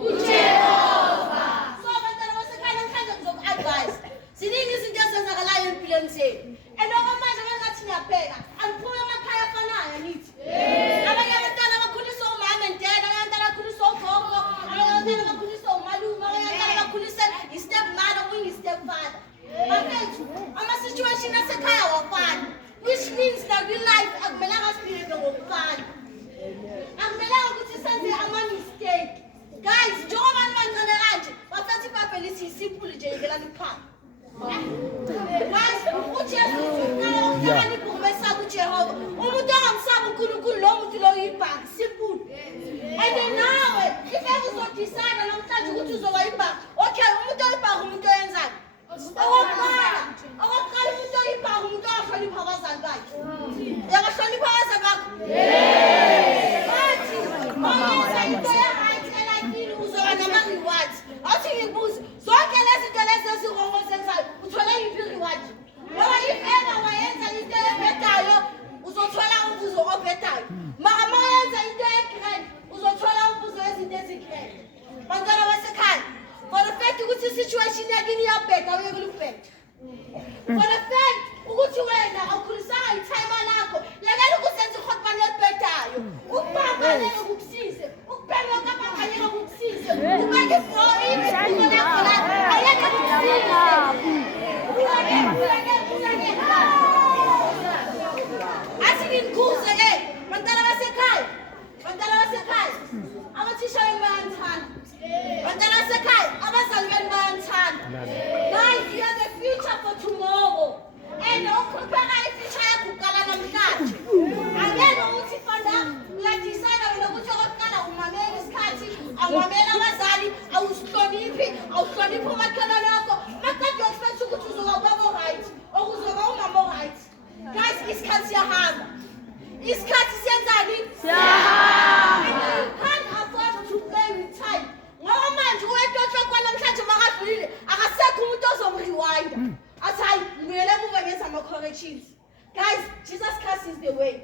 kuJehova. So abantwana basekhaya namhlanje ngizoku-advise. Ziningi izinto ezenzakalayo empilweni zenu. And okwamanje ngathi ngiyabheka, angiphumi emakhaya afanayo nithi. Abanye abantwana bakhuliswa umama and dad, abanye abantwana bakhuliswa ugogo, abanye abantwana bakhuliswa umalume, abanye abantwana bakhuliswa i-stepmother or i-stepfather. Bafethu, ama-situation asekhaya awafani, which means that real life akumelanga sibheke ngokufana. Akumelanga ukuthi senze ama-mistake. Guys, njengoba nibancane kanje, bafethu ibhayibheli lithi simple nje yekelani phansi. Guys, uJesu uqala ukuhlakanipha umesaba uJehova. Umuntu ongamsaba uNkulunkulu lo muntu lo yibhaki, simple. And nawe, if uzodecide namhlanje ukuthi uzoba yibhaki, okay, umuntu oyibhaki umuntu oyenzani? Okokuqala umuntu oyibhaki umuntu ohlonipha abazali bakhe. Uyabahlonipha abazali bakho? Bathi, oyenza into ya-right elakini uzoba nama-rewards. Athi ngikubuze, zonke lezi zinto lezi ezirongo ozenzayo, uthola yiphi i-reward? Ngoba if ever wayenza into ebhedayo, uzothola umvuzo obhedayo. Mara uma wayenza into e-grand, uzothola umvuzo wezinto ezi-grand. Bantwana basekhaya, for the fact ukuthi i-situation yakini iyabheda, uyekela ukubheda. For the fact ukuthi wena awukhulisanga i-timer lakho, lekela ukuzenza i-hotman elibhedayo. Ukubambane kukusize, ukubheka kabanganyeka kukusize, ubeke ibhori, ibhori lakho la, ayeke kukusize. Athi ngikubuze bantwana basekhaya, abathisha benu bayanithanda. Bantwana basekhaya, abazali benu bayanithanda. Guys, you are the future for tomorrow. And ukuqhubeka i-future yakho uqala namhlanje. Angeke uthi fanda uyadecide wena ukuthi okokuqala umamela isikhathi, awumamela abazali, awusihloniphi umakhelwane wakho. Maqeda uyofetha ukuthi uzoba ubaba o-right, okuzoba umama o-right. Guys, isikhathi siyahamba. Isikhathi siyenzani? Siyahamba. And you can't afford to play with time. Ngoba manje uwetotshokwa namhlanje makadlulile, akasekho umuntu ozomrewinda. Athi hayi, ngibuyele emuva ngenza ama-corrections. Guys, Jesus Christ is the way.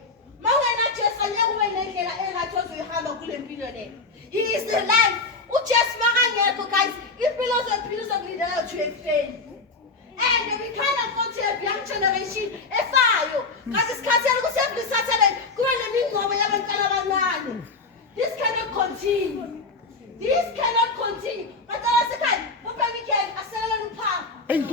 Ma wena Jesu angeke ube nendlela engathi ozoyihamba kule mpilo le. He is the life. uJesu makangekho guys, impilo ozophila uzokulindela to fail. And we can't afford to have young generation efayo. Kasi isikhathini ukuthi every Saturday kube nemingcwabo yabantwana abancane. This cannot continue. Bantwana sekhaya, uphe weekend aselelani uphawu. And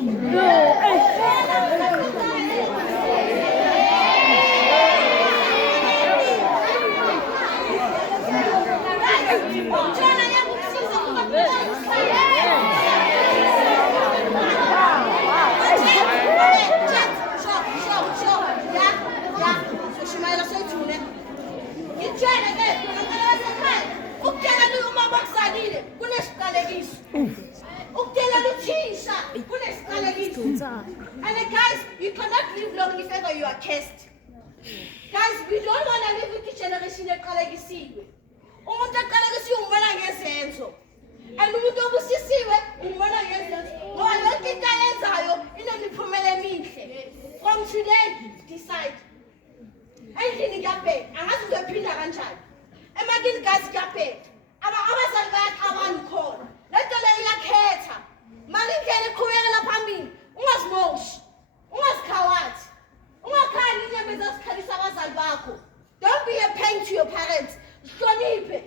guys, you cannot live long if ever you are cursed. Guys, we don't want to live with each generation eqalekisiwe. Umuntu eqalekisiwe umbona ngezenzo. And umuntu obusisiwe umbona ngezenzo. Ngoba yonke into ayenzayo inemiphumela emihle. From today, decide. Endlini kuyabheka, angazi uzophinda kanjani. Emakini guys kuyabheka. Abazali bayaqabana khona. Lento leyo iyakhetha. Malindlela iqhubekela phambili. Ungazimoshi, ungazikhawathi, ungakhali inyama ezazikhalisa abazali bakho. Don't be a pain to your parents. Hloniphe,